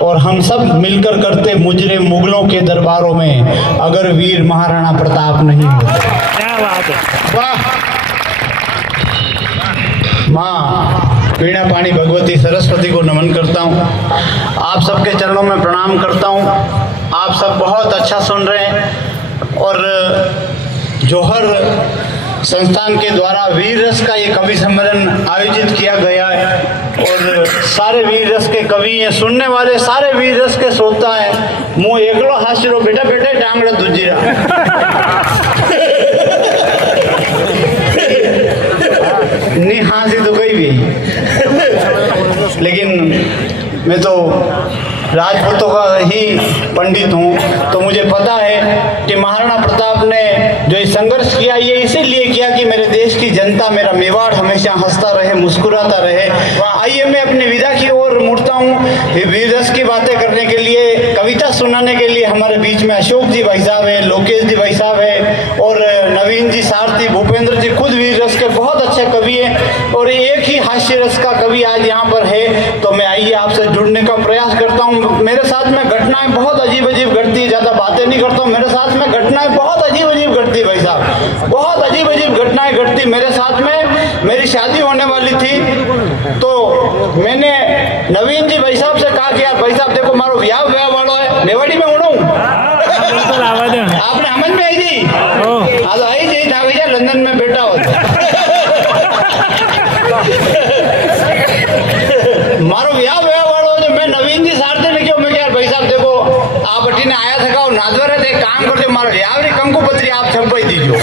और हम सब मिलकर करते मुजरे मुगलों के दरबारों में, अगर वीर महाराणा प्रताप नहीं होते। क्या बात है, वाह। माँ वीणा पाणी भगवती सरस्वती को नमन करता हूँ, आप सबके चरणों में प्रणाम करता हूँ। आप सब बहुत अच्छा सुन रहे हैं। और जौहर संस्थान के द्वारा वीर रस का ये कवि सम्मेलन आयोजित किया गया है और सारे वीर रस के कवि हैं, सुनने वाले सारे वीर रस के श्रोता हैं। मुँह एकलो हासिरो बेटा बेटा टांगड़ा दूजीरा नहीं हासी तो कोई भी, लेकिन मैं तो राजपूतों का ही पंडित हूँ, तो मुझे पता है कि महाराणा प्रताप ने जो ये संघर्ष किया ये इसीलिए किया कि मेरे देश की जनता, मेरा मेवाड़ हमेशा हंसता रहे, मुस्कुराता रहे। आइए मैं अपनी विदा की ओर मुड़ता हूँ। वीर रस की बातें करने के लिए, कविता सुनाने के लिए हमारे बीच में अशोक जी भाई साहब है, लोकेश जी भाई साहब है और नवीन जी सारथी, भूपेंद्र जी खुद वीर रस के बहुत अच्छे कवि हैं और एक ही हास्य रस का कवि आज यहाँ पर है। तो मैं आइए आपसे जुड़ने का प्रयास करता हूँ। मेरे साथ में घटनाएं बहुत अजीब अजीब घटती है, ज्यादा बातें नहीं करता हूँ, मेरे साथ में घटनाएं बहुत अजीब अजीब घटती है भाई साहब, बहुत अजीब अजीब घटनाएं घटती मेरे साथ में। मेरी शादी होने वाली थी तो मैंने नवीन जी भाई साहब से कहा कि यार भाई साहब देखो मारो ब्याह वालों है, मेवाड़ी में उड़ू आपने समझ में आई थी, हाँ तो आई थी था भैया लंदन में बैठा हो मारो ब्याह वालों जो मैं नवीन जी सारथे ने क्यों, मैं यार भाई साहब देखो आप अटी ने आया था का नाजवर है, एक काम करते मारो यावरी कंकु पत्री आप छपाई दीजिए।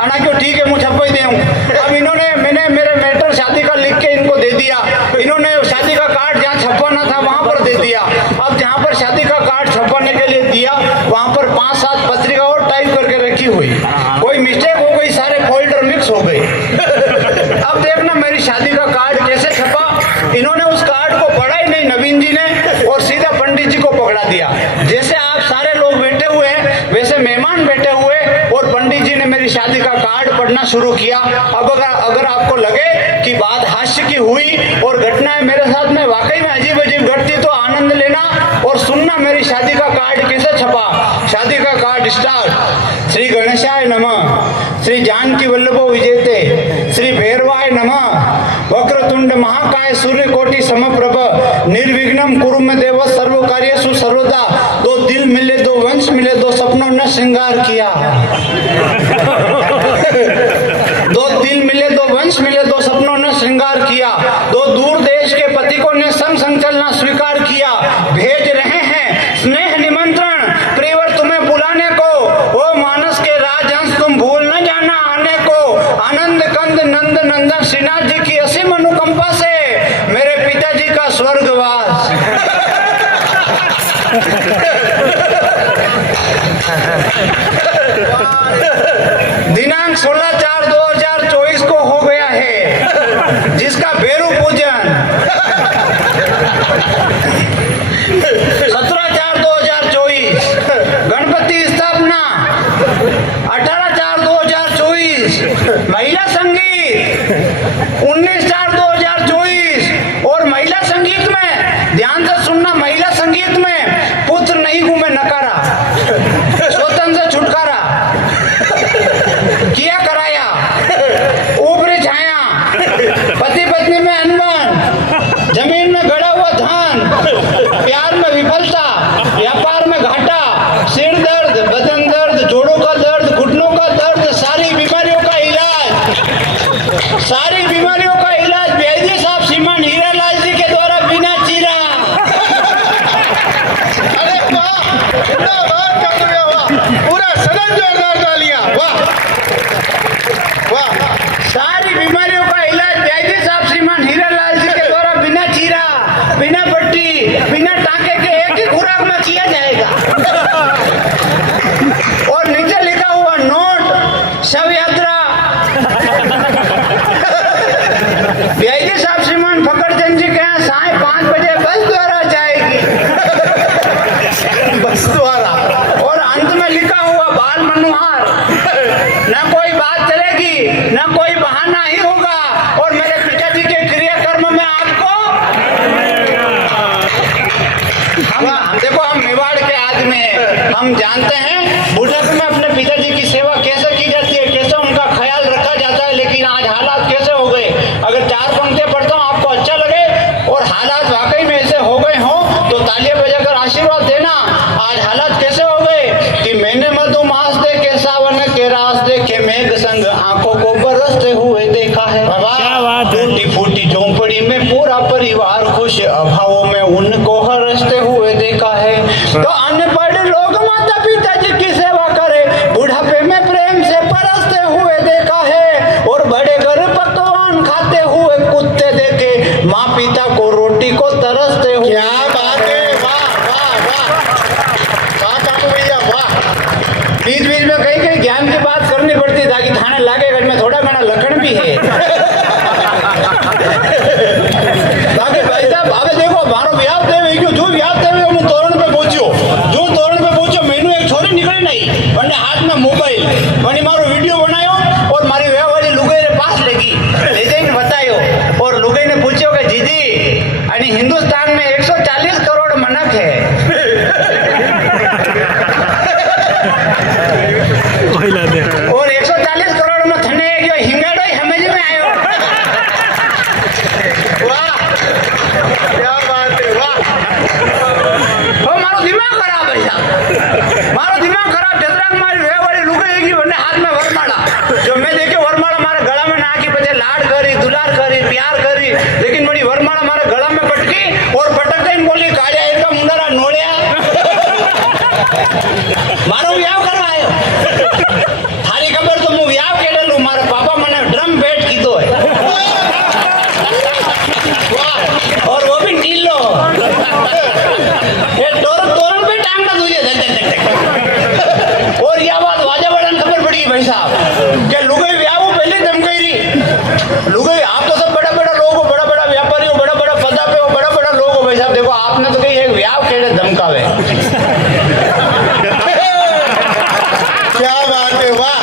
आना क्यों, ठीक है मुझे छपाई दूँ। अब इन्होंने मैंने मेरे मैटर शादी का लिख के इनको दे दिया, इन्होंने शादी का कार्ड जहाँ छपवाना था वहां पर दे दिया। अब जहाँ पर शादी का कार्ड छपवाने के लिए दिया वहां पर 5-7 पत्रिका और टाइप करके रखी हुई, कोई मिस्टेक हो गई, सारे फोल्डर मिक्स हो गए। अब देखना मेरी शादी का कार्ड कैसे छपा, इन्होंने उस कार्ड को पढ़ा ही नहीं नवीन जी ने और सीधा पंडित जी को पकड़ा दिया। जैसे आप सारे लोग बैठे हुए हैं वैसे मेहमान बैठे हुए और पंडित जी ने मेरी शादी का कार्ड पढ़ना शुरू किया। अब अगर आपको लगे कि बात हास्य की हुई और घटनाएं मेरे साथ में वाकई में अजीब अजीब घटती तो आनंद लेना और सुनना मेरी शादी का कार्ड कैसे छपा। शादी का कार्ड स्टार्ट, श्री गणेशाय नमः, श्री जानकी वल्लभो विजेते, श्री भैरवाय नमः, वक्रतुंड महाकाय सूर्यकोटि समप्रभ, निर्विघ्नं कुरु मे देव सर्व कार्येषु सर्वदा। दो दिल मिले, दो वंश मिले, दो सपनों ने श्रृंगार किया। दो दिल मिले, दो वंश मिले, दो सपनों ने श्रृंगार किया। दो दूर देश के पथिकों ने संग संग चलना स्वीकार किया। भेज रहे हैं स्नेह निमंत्रण प्रियवर तुम्हें बुलाने को, ओ मानस के राजहंस तुम भूल न जाना आने को। आनंद कंद नंद नंदन श्रीनाथ जी की असीम अनुकंपा से मेरे पिताजी का स्वर्गवास। दिनांक 16/4/2024 को हो गया है जिसका बेरू पूजन, 17/4/2024 गणपति स्थापना, 18/4/2024 महिला संगीत, 19/4/2024 और महिला संगीत में ध्यान से सुनना, महिला संगीत में पुत्र नहीं घूमे नकारा, स्वतंत्र से छुटकारा किया कराया, ऊपरी छाया, पति पत्नी में अनबन, जमीन में गड़ा हुआ धान, प्यार में विफलता, व्यापार में घाटा, सिर दर्द, बदन दर्द, जोड़ों का दर्द, घुटनों का दर्द, सारी बीमारियों का इलाज, सारी बीमारियों का इलाज वैद्य साहब श्रीमान हीरालाल जी के द्वारा बिना चीरा। अरे वाह, पूरा सदन जोरदार तालियां, वाह वाह। सारी बीमारियों का इलाज वैद्य साहब श्रीमान हीरालाल जी के द्वारा बिना चीरा, बिना पट्टी, बिना टांके के एक ही खुराक में किया जाएगा। और नीचे लिखा हुआ नोट, शव यात्रा वैद्य साहब श्रीमान फकरचंद जी के यहाँ साय 5 बजे बस द्वारा जाएगी, बस द्वारा। और अंत में लिखा हुआ बाल मनोहार, न कोई बात चलेगी न कोई बहाना ही होगा और मेरे पिताजी के क्रियाकर्म में आपको हम देखो, हम मेवाड़ के आदमी हैं, हम जानते हैं बुढ़ापे में अपने पिताजी की सेवा कैसे की जाती है, कैसे उनका ख्याल रखा जाता है। लेकिन आज हालात कैसे हो गए, अगर 4 पंक्तियां पढ़ता हूँ आपको अच्छा लगे और हालात वाकई में ऐसे हो गए हों तो तालियां बजाकर आशीर्वाद देना। आज हालात कैसे हो गए कि मैंने मधुमास देखे, सावन के रास देखे, मेघ संग आंखों को बरसते हुए देखा है। टूटी फूटी झोंपड़ी में पूरा परिवार खुश, अभावों में उनको हरसते हुए देखा है। तो अनपढ़ लोग माता पिताजी की सेवा करे, बुढ़ापे में प्रेम से परसते हुए देखा है। और बड़े घर पकवान खाते हुए कुत्ते देखे, माँ पिता को रोटी को तरसते हुए। क्या बात है, वाह वाह वाह वाह काकू भैया वाह। बीच बीच में कहीं कहीं ज्ञान की बात करनी पड़ती ताकि थाने लागे घर में थोड़ा घना लखन भी है। बाकी भाई साहब હવે देखो મારો વ્યાપ દેવે ગયો, જો વ્યાપ દેવે હું તોરણ पे પહોંચ્યો, જો તોરણ पे પહોંચ્યો મેનુ એક છોરી નીકળી नहीं, અને हाथ में मोबाइल, અને મારો वीडियो बनायो और मारी व्यवहारी लुगाई रे पास लगी, ले जाઈને बतायो और लुगाई ने पूछ्यो कि जीजी અને हिंदुस्तान में 140 करोड़ मनक है। और 140 करोड़ में थने जो हिंगाड़ो ही समझ में आयो। वाह क्या बात है वाह। हो मारो दिमाग खराब है साहब, मारो दिमाग खराब। जतराक मारी वे वाली लुगाई की वने हाथ में वरमाला, जो मैं देखे वरमाला मारे गला में नाखी, बजे लाड करी, दुलार करी, प्यार करी, लेकिन बड़ी वरमाला मारे गला में पटकी और पटक दे बोली काड़िया इनका मुंडरा नोड़िया। मारो व्याव करवा आयो। थारी खबर तो मु व्याव केडेलू, मारे पापा मने ड्रम बेट कीधो है। और वो भी नीलो, ये तोरण पे टांगना तुझे धक धक धक धक। और यह बात वाजा वालन खबर पड़ी भाई साहब कि लुगाई व्याव पहले धमकाई रही। लुगाई आप तो सब बड़ा बड़ा लोग हो, बड़ा बड़ा व्यापारी हो, बड़ा बड़ा पदा पे हो, बड़ा बड़ा लोग हो भाई साहब। देखो आपने तो कही एक व्याव खेड़े धमकावे। क्या बात है वाह।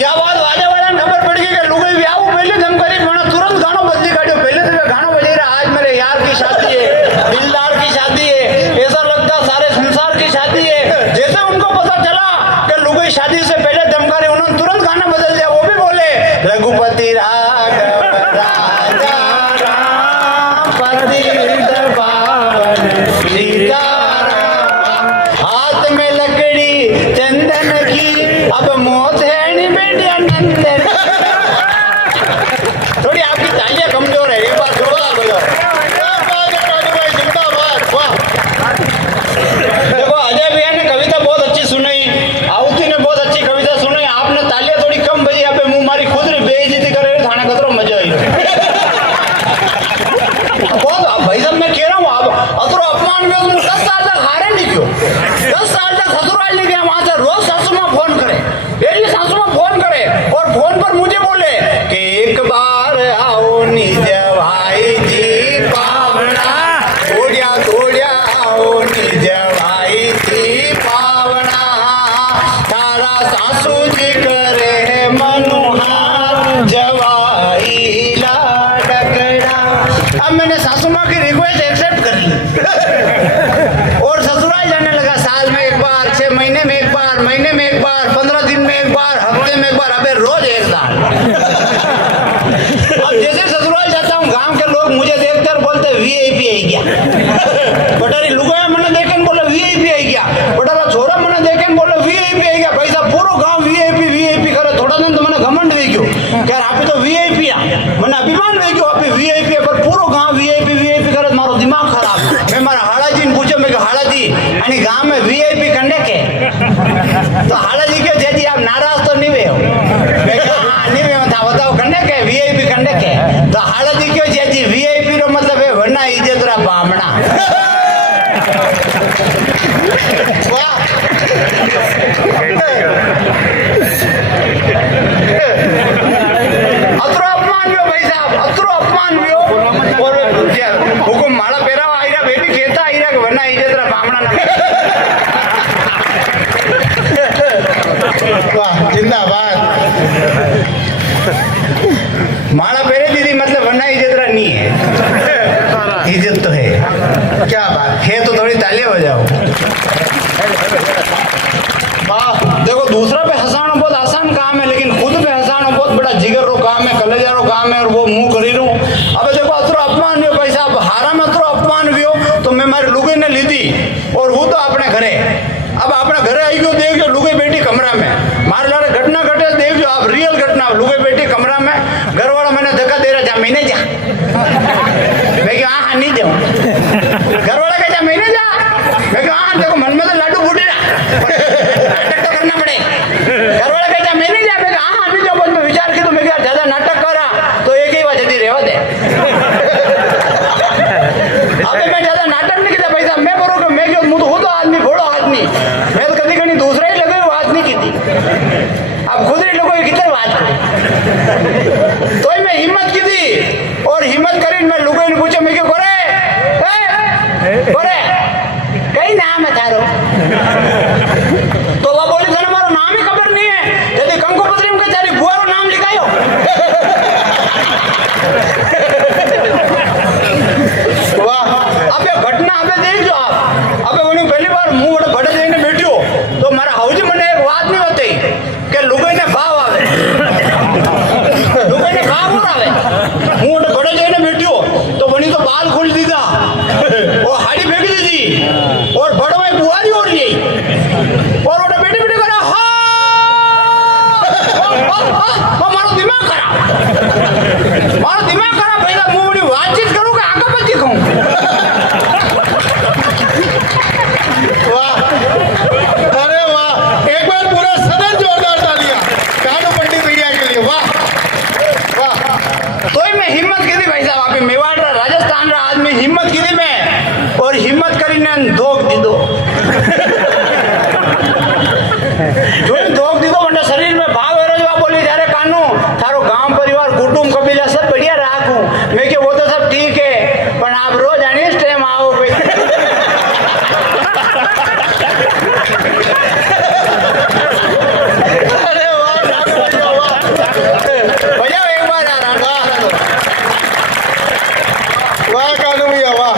यह बात वाजा वालन खबर पड़ गई कि लुगाई व्याव पहले धमकारी, मैंने तुरंत गाना बदली काटियो। पहले तो मैं गाना बजे रहा, आज मेरे यार की शादी है, दिलदार की शादी है, ऐसा लगता सारे संसार की शादी है। जैसे उनको पता चला कि लुगाई शादी से पहले धमकारी, उन्होंने तुरंत गाना बदल दिया। वो भी बोले रघुपति राघव राजा राम पति पावन सीताराम, हाथ में लकड़ी चंदन की, अब मौत है नी बेटिया नंदन। थोड़ी आपकी तालियां कमजोर है, एक बार जोरदार बोलो। क्या बात है काकू भाई, जिंदाबाद वाह। देखो अजय भैया ने कविता बहुत अच्छी सुनाई, आहुति ने बहुत अच्छी कविता सुनाई, आपने तालियां थोड़ी कम बजी। यहाँ पे मुंह मारी खुद री बेइज्जती करे, थाने कतरो मजा आई। बहुत भाई साहब मैं कह रहा हूँ, आप अतरो अपमान में 10 साल तक हारे नहीं क्यों, 10 साल तक ससुराल लेके वहां से रोज सासू माँ फोन करे, डेली सासू माँ फोन करे और फोन पर मुझे बोले कि एक बार आओ निज भाई जी पावना, थोड़िया थोड़िया आओ निज भाई जी पावना, तारा सासू जी करे है मनोहार, जवाई लाडकड़ा। अब मैंने सासू माँ की रिक्वेस्ट एक्सेप्ट कर ली और ससुराल जाने लगा। साल में एक बार, 6 महीने में एक बार, महीने में एक बार, 15 दिन में एक बार, हफ्ते में एक बार, अबे रोज एक बार। अब जैसे ससुराल जाता हूँ, गांव के लोग मुझे देखकर बोलते वीआईपी आई गया, बटारी लुगाया मने देखे बोले वीआईपी आई गया, बटारा छोरा मने देखे बोले वीआईपी आई गया। भाई साहब पूरो गांव वीआईपी वीआईपी करे। थोड़ा दिन तो मैंने घमंड वे गयो कि यार आप तो वीआईपी आ, मैंने अभिमान वे गयो आप वीआईपी पर पूरो गांव वीआईपी वीआईपी करे। मारो दिमाग खराब। मैं मारा हाड़ा जी ने पूछो, मैं हाड़ा जी आणि गांव में वीआईपी कंडे के, तो हाड़ा जी क्यों जेजी आप नाराज तो नहीं हुए हो? मैं कहा हाँ नहीं हुए था, बताओ कंडे के वीआईपी कंडे के, तो हाड़ा जी क्यों जेजी वीआईपी रो मतलब है वरना इज्जत रा बामणा। वाह अतरो अपमान हुयो भाई साहब, अतरो अपमान हुयो। और हुकुम माड़ा पेरा आईरा बेबी कहता आईरा कि वरना इज्जत रा बामणा ना। वाह जिंदाबाद। माड़ा पेरे दीदी मतलब वरना इज्जत रा नहीं है, इज्जत तो है। क्या बात है तो थोड़ी तालियां बजाओ। वाह देखो दूसरा पे हंसाना बहुत आसान काम है, लेकिन खुद पे हंसाना बहुत बड़ा जिगर रो काम है, कलेजा रो काम है, और वो मुंह करी रू। अब देखो अतरो अपमान भी पैसा हारा में अतरो अपमान भी हो तो मैं मारी लुगाई ने ली थी और वो तो अपने घरे। अब अपने घरे आई गयो, देख जो लुगाई बेटी कमरा में, मार लारे घटना घटे देख जो आप रियल घटना, लुगाई बेटी कमरा में, घर वाला मैंने धक्का दे रहा, जा मैंने जा, मैं क्या हाँ नहीं जाऊँ, घर वाला क्या जा मैंने जा, मैं क्या हाँ देखो मन में तो लाडू फूटे ना, नाटक तो करना पड़े, घर वाला क्या जा मैंने जा, मैं क्या हाँ नहीं जाऊँ, मैं विचार की तो मैं क्या ज्यादा नाटक करा तो एक ही बात जल्दी रेवा दे। अबे मैं ज्यादा नाटक नहीं किया भाई साहब, मैं बोलो कि मैं क्यों मुझे खुद आदमी घोड़ो आदमी, मैं तो कभी कभी दूसरा ही लगे बात नहीं की थी, अब खुद ही लोगों की कितनी बात करूं, तो ही मैं हिम्मत की थी और हिम्मत करी मैं लोगों ने पूछा मैं क्यों करे करे कई नाम है थारो, तो वो बोली था हमारा नाम ही खबर नहीं है, यदि कंकु पत्री में कचारी बुआरो नाम लिखायो। वाह अब ये घटना अबे देख जो आप, अबे वही पहली बार मुंह वड़े भड़े जઈને बैठ्यो तो मारा हाउजी મને એક વાત नहीं होती કે લુગાઈને ભાવ આવે, લુગાઈને ભાવ और આવે, मुंह वड़े भड़े जઈને बैठ्यो तो वनी तो बाल खोल दीदा और हाड़ी फेंक दी थी और बड़ो में बुआरी हो रही और वड़े बेटे बेटे करा हाँ मारो दिमाग खराब, मारो दिमाग खराब भाई साहब, मुंह वड़ी बातचीत करूँ कि आगे बच्ची खाऊं। वाह अरे वाह, एक बार पूरा सदन जोरदार तालियां कानू पंडित मीडिया के लिए। वाह वाह तो ही मैं हिम्मत की थी भाई साहब, आप मेवाड़ रा राजस्थान रा आदमी हिम्मत की थी मैं, और हिम्मत करी ने धोख दी दो जो धोख दी दो वंडा शरीर में भाव है जो बोली जा रहे कानू थारो गांव परिवार कुटुंब कबीला सब बढ़िया राखूं, मैं कि वो तो सब ठीक है पर आप रोज आनी इस टाइम आओ भाई। अरे वाह बजाओ एक बार यार, वाह कानू भैया वाह।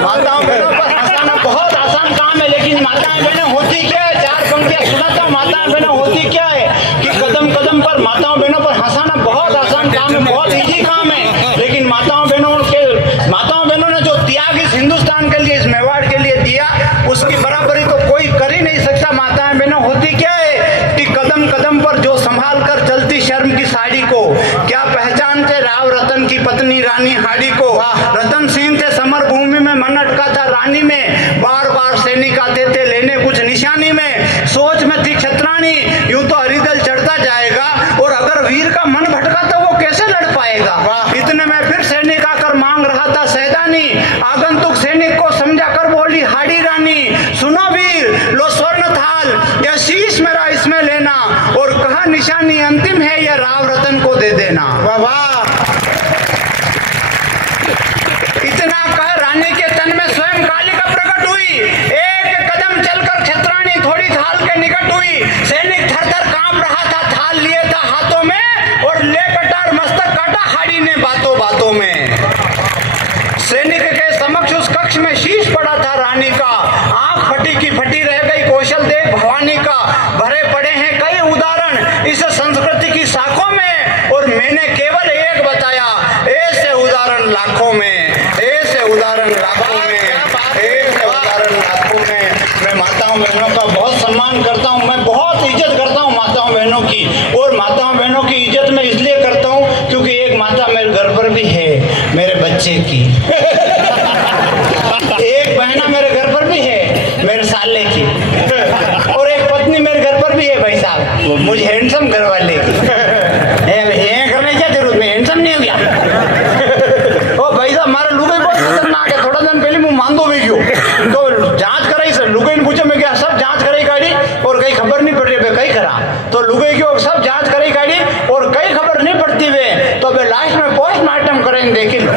माताओं बहनों पर हंसाना बहुत आसान काम है, लेकिन माताएं बहनें होती क्या है, चार पंक्तियां सुनाता हूं, माताएं बहनें होती क्या है कि कदम कदम पर माताओं बहनों पर हंसाना बहुत आसान काम है, बहुत इजी काम है, लेकिन माताओं बहनों ने जो त्याग इस हिंदुस्तान के लिए, इस मेवाड़ के लिए दिया, उसकी बराबरी तो कोई कर ही नहीं सकता। माताएं बहनों होती क्या है कि कदम कदम पर जो संभाल कर चलती शर्म की साड़ी को, क्या पहचानते राव रतन की पत्नी रानी हाड़ी को, रतन सिंह थे समर भूमि में मन अटका था रानी में, बार बार सैनिक आते थे लेने कुछ निशानी में, सोच में थी छतरानी यूं तो हरिदल चढ़ता जाएगा, और अगर वीर का मन भटका तो वो कैसे लड़ पाएगा। इतने में फिर सैनिक आकर मांग रहा था सैदानी, आगंतुक सैनिक को समझा कर बोली हाड़ी रानी, सुनो वीर लो स्वर्ण थाल या शीश मेरा इसमें लेना, और कहा निशानी अंतिम है या राव रतन को दे देना। वाह वाह इतना कह रानी के तन में स्वयं कालिका प्रकट हुई, एक कदम चलकर छतरानी थोड़ी थाल के निकट हुई, सैनिक थर थर कांप रहा था, थाल लिए था हाथों में और ले कटार मस्तक काटा हाड़ी ने बातों बातों में। सैनिक के समक्ष उस कक्ष में शीश पड़ा था रानी का, आंख फटी की फटी रह गई कौशल देख भवानी का, भरे पड़े हैं कई उदाहरण इस संस्कृति की शाखों में, और मैंने केवल एक बताया, ऐसे उदाहरण लाखों में, ऐसे उदाहरण लाखों में, ऐसे उदाहरण लाखों में। मैं माताओं बहनों का बहुत सम्मान करता हूँ, मैं बहुत इज्जत करता हूँ माताओं बहनों की, और माताओं बहनों की इज्जत मैं इसलिए करता हूँ क्योंकि एक माता मेरे घर पर भी है, मेरे बच्चे की, एक बहना मेरे घर पर भी है, मेरे साले की, और एक पत्नी मेरे घर पर भी है भाई साहब, मुझे हैंडसम घर वाले की। करने क्या जरूरत, मैं हैंडसम नहीं हो गया। ओ भाई साहब हमारा लुगाई बहुत खतरनाक है, थोड़ा दिन पहले मुंह मांदो भी क्यों तो जांच कराई सर, लुगाई ने पूछा मैं क्या सब जांच कराई गाड़ी और कहीं खबर नहीं पड़ रही है, कहीं करा तो लुगाई क्यों सब जांच कराई गाड़ी और कहीं खबर नहीं पड़ती वे, तो वे लास्ट में पोस्टमार्टम करेंगे देखी लो।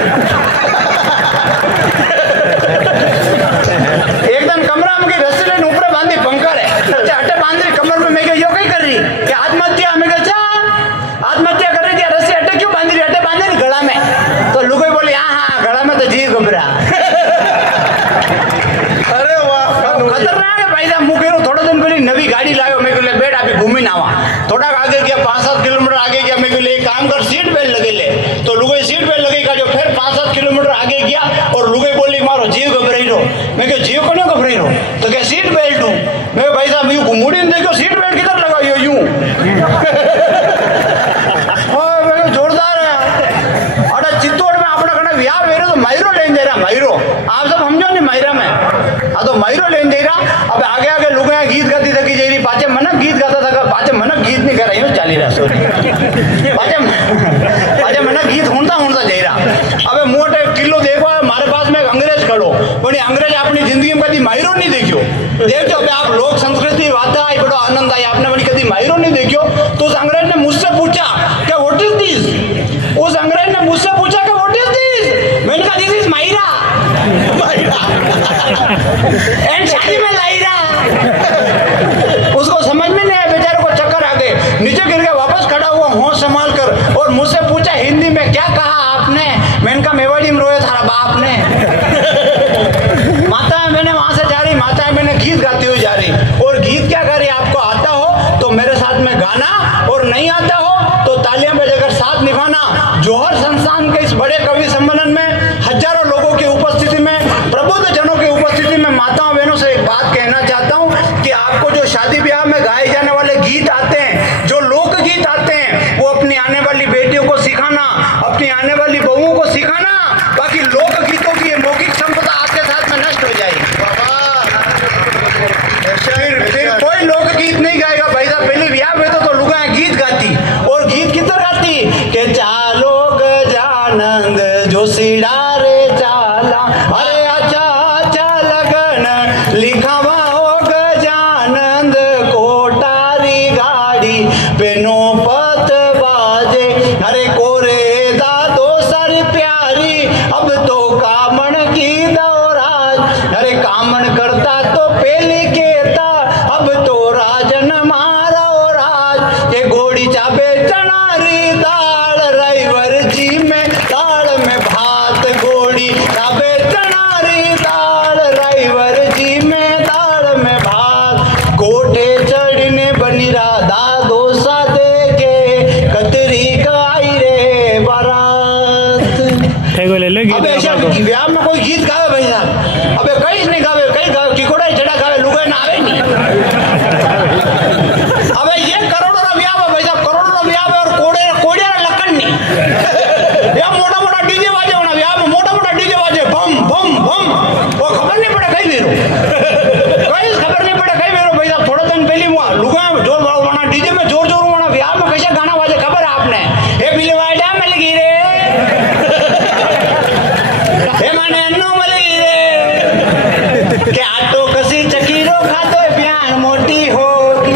एक दिन कमरा में रस्सी लेने ऊपर बांधी पंखा है, अच्छा हटे बांध रही कमर में, मैं यो कहीं कर रही कि आत्महत्या, हमें क्या आत्महत्या कर रही थी, रस्सी हटे क्यों बांध रही, हटे बांधे नहीं गला में, तो आगे गया, 5-7 किलोमीटर आगे गया। मैं बोले एक काम कर, सीट बेल्ट लगे ले। तो लुगाई सीट बेल्ट लगे का जो फिर 5-7 किलोमीटर आगे गया और लुगाई बोली मारो जीव घबराई रहो। मैं क्यों जीव को नहीं घबराई रहो? तो क्या सीट बेल्ट हूँ। मैं भाई साहब यूं घुमुड़ी नहीं देखो, सीट बेल्ट किधर लगाई हो यूं। जोरदार है। और चित्तौड़ में अपना कना व्याह वेरो तो मायरो लेन जा रहा, मायरो आप सब समझो नहीं, मायरा में हाँ तो मायरो लेन जा रहा। अब आगे आगे लोग गीत गाती थकी जा रही, पाचे मनक गीत गाता था, पाचे मनक गीत नहीं कर रही हूँ चाली रहा, सॉरी पाचे मनक गीत हुणता हुणता जा रहा। अब मोटे किलो देखो हमारे पास में अंग्रेज खड़ो, बोली अंग्रेज अपनी जिंदगी में कभी मायरो नहीं देखियो। देखो अब आप लोक संस्कृति वाता आई, बड़ा आनंद आई, आपने बड़ी कभी मायरो नहीं देखियो। तो उस अंग्रेज ने मुझसे पूछा क्या व्हाट इज दिस? उस अंग्रेज ने मुझसे पूछा कि व्हाट इज दिस? मैंने कहा दिस इज मायरा। एंड शादी में लायरा। उसको समझ में नहीं आया, बेचारे को चक्कर आ गए, नीचे गिर गया, वापस खड़ा हुआ होश संभाल कर और मुझसे पूछा हिंदी में क्या कहा आपने? मैंने कहा मेवाड़ी में रोया थारा बाप ने। माता है मैंने वहां से जा रही, माता है मैंने गीत गाती हुई जा रही। और गीत क्या कर रही, आपको आता हो तो मेरे साथ में गाना, और नहीं आता हो तो तालियां बजाकर साथ निभाना। जौहर संस्थान के इस बड़े कवि सम्मेलन में हजारों लोगों की उपस्थिति में, प्रबुद्ध जनों की उपस्थिति में माताओं बहनों से एक बात कहना चाहता हूं कि आपको जो शादी ब्याह में गाए जाने वाले गीत आते हैं, जो लोक गीत आते हैं, वो अपनी आने वाली बेटियों को सिखाना, अपनी आने वाली बहुओं को सिखाना। बाकी लोक गीतों की ये मौखिक संपदा आपके साथ में नष्ट हो जाएगी। फिर कोई लोक गीत नहीं गाएगा भाई साहब। पहले ब्याह में तो लुगाएं गीत गाती, और गीत किधर गाती के चालो गजानंद जो सिड़ारे चाला, अरे अच्छा अच्छा लगन लिखावा हो गजानंद, कोटारी गाड़ी पेनो पत बाजे, अरे कोरे दादो सर प्यारी अब तो कामण की दौराज, अरे कामण करता तो पहले कहता अब तो राजन मारा राज, के घोड़ी चाबे चनारी दाल राइवर जी में दाल में भात, घोड़ी चाबे चनारी दाल राइवर जी में दाल में भात, कोठे चढ़ने बनी राधा दोसा देखे कतरी गाई रे बारात। अब ऐसा ब्याह में कोई गीत गावे भाई साहब? अबे कहीं नहीं गावे, कहीं किकोड़ा चढ़ा गावे, लुगाई ना आवे नहीं। अबे ये करोड़ों का ब्याह है भाई साहब, करोड़ों का ब्याह है, और कोड़े लकड़ नहीं। या मोटा मोटा डीजे बाजे होना ब्याह में, मोटा मोटा डीजे बाजे बम बम बम, वो खबर नहीं पड़ा कहीं बेरो, कहीं खबर नहीं पड़ा कहीं बेरो भाई साहब। थोड़ा दिन पहले हुआ लुगा जोर बना डीजे में, जोर जोर होना ब्याह में, कैसे गाना बाजे खबर है आपने? ए बिलवाई डा मिल गई रे, ए माने अन्नो मिल गई रे, के आटो कसी चकीरो खातो ब्यान मोटी होगी,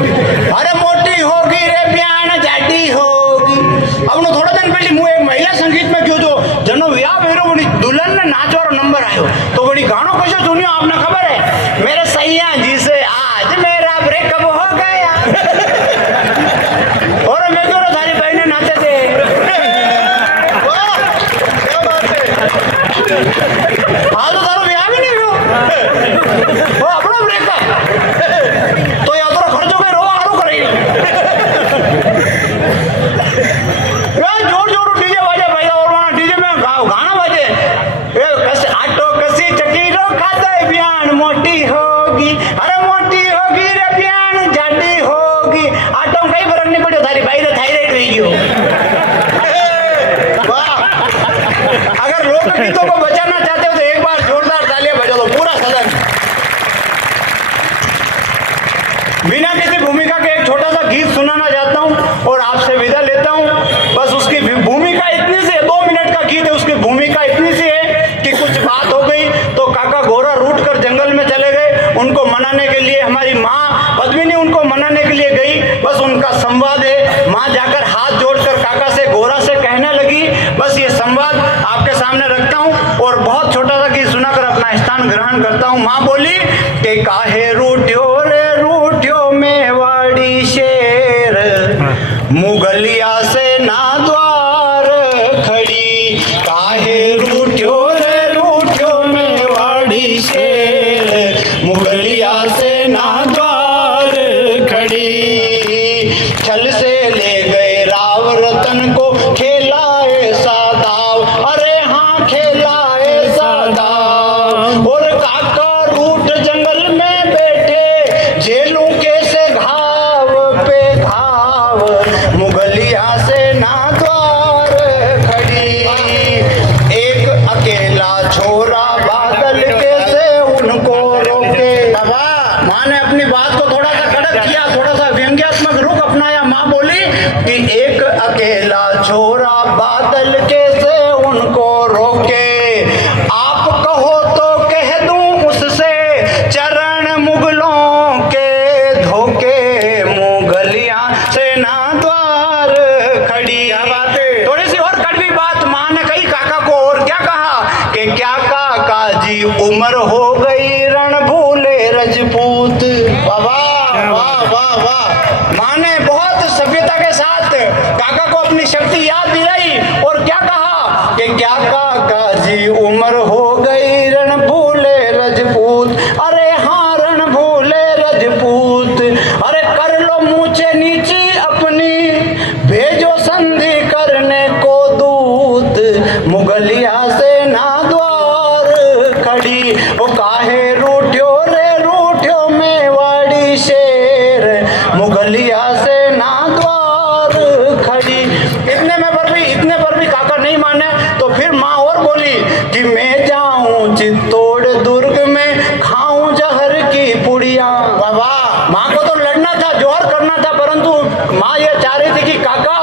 अरे मोटी होगी रे ब्यान जाडी होगी। अब नो थोड़ा दिन पहले मुझे महिला संगीत में क्यों जो जनो व्याह भेरो बड़ी दुल्हन ने नाचवारो नंबर आयो, तो बड़ी गानो कैसे सुनियो आपने खबर है? मेरे सैया जी से आज मेरा ब्रेकअप हो गया, और मैं क्यों सारी बहनें नाचे थे। वाह क्या बात है। हाँ तो तारो ब्याह भी नहीं हुआ, वो अपना ब्रेकअप तो या तो खर्चो के रोवा हारो करे। जोर जोर डीजे बाजे भाई, और वहाँ डीजे में गाना बाजे, आटो कसी चकीरो खाते ब्यान मोटी होगी, अरे मोटी होगी रे ब्यान जाडी होगी। आटो में कहीं फर्क नहीं पड़ो, थारी भाई थायराइड हुई गयो। अगर लोक गीतों को बचाना चाहते हो तो एक बार जोरदार तालियां बजा दो पूरा सदन। बिना किसी भूमिका के एक छोटा सा गीत सुनाना चाहता हूं और आपसे विदा लेता हूं। बस उसकी भूमिका इतनी सी है, 2 मिनट का गीत है, उसकी भूमिका इतनी सी है कि कुछ बात हो गई तो काका गोरा रूट कर जंगल में चले गए, उनको मनाने के लिए हमारी माँ पद्मिनी उनको मनाने के लिए गई। बस उनका संवाद है, माँ जाकर हाथ जोड़कर काका से गोरा से कहने लगी। बस ये संवाद आपके सामने रखता हूँ और बहुत छोटा सा गीत सुनाकर अपना स्थान ग्रहण करता हूँ। माँ बोली कि काहे रूठ्यो रे रूठ्यो मेवाड़ी शेर, मुगलिया से ना द्वार खड़ी, काहे रूठ्यो रे रूठ्यो मेवाड़ी शेर, मुगलिया से ना द्वार खड़ी, छल से ले उनको रोके। वाह माँ ने अपनी बात को थोड़ा सा कड़क किया, थोड़ा सा व्यंग्यात्मक रुख अपनाया। माँ बोली कि एक अकेला छोरा बादल कैसे उनको रोके। आप कहो तो कह दूं उससे चरण मुगलों के धोके, मुगलिया सेना द्वार खड़ी। क्या बात है। थोड़ी सी और कड़वी बात माँ ने कही काका को, और क्या कहा कि क्या काका जी उम्र हो गई रण भूले रजपूत। वाह वाह वाह वाह। माँ ने बहुत सभ्यता के साथ काका को अपनी शक्ति याद दिलाई, और क्या कहा कि क्या काका जी उम्र हो गई रण भूले रजपूत। अरे हाँ रण भूले रजपूत, अरे कर लो ऊंचे नीची अपनी, भेजो संधि करने को दूत, मुगलिया सेना द्वार खड़ी। वो काहे रूठ्यो रे रूठ्यो मेवाड़ी शेर, मुगलिया सेना द्वार खड़ी। इतने पर भी काका नहीं माने, तो फिर माँ और बोली कि मैं जाऊं चित्तौड़ दुर्ग में खाऊं जहर की पुड़िया। वाह माँ को तो लड़ना था, जोहर करना था, परंतु माँ ये चाह रही थी कि काका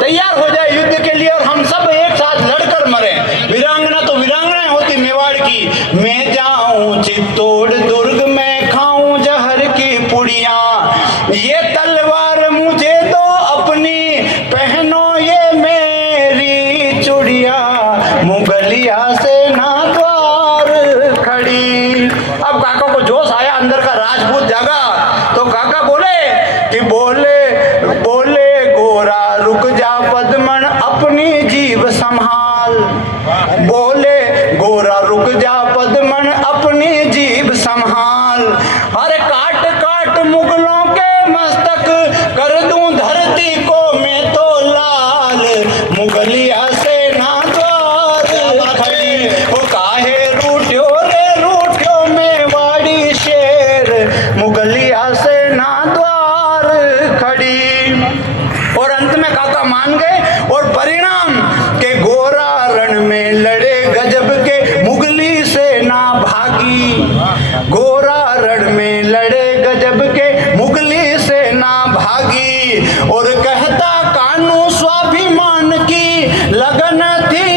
तैयार हो जाए युद्ध के लिए और हम सब एक साथ लड़कर मरे। वीरांगना तो वीरांगना होती मेवाड़ की। मैं जाऊं चित्तौड़ दुर्ग में खाऊं जहर की पुड़िया, ये तलवार मुझे दो अपनी, पहनो ये मेरी चूड़िया, मुगलिया सेना द्वार खड़ी। अब काका को जोश आया, अंदर का राजपूत जागा, तो काका बोले कि बोले गोरा रुक जा पद्मन अपनी जीव संभाल। बोले गोरा रुक जा पद्मन अपनी जीव संभाल। अरे काट काट मुगलों के मस्तक, कर दूं धरती को मैं तो लाल, मुगलिया सेना द्वार खड़ी। वो काहे रूठ्यो रे रूठ्यो मेवाड़ी शेर, मुगलिया सेना द्वार खड़ी। और अंत में काका मान गए, और परिणाम के गोरा रण में लड़े गजब के, मुगली सेना भागी। गोरा रण में लड़े गजब के, मुगली सेना भागी। और कहता कानू स्वाभिमान की लगन थी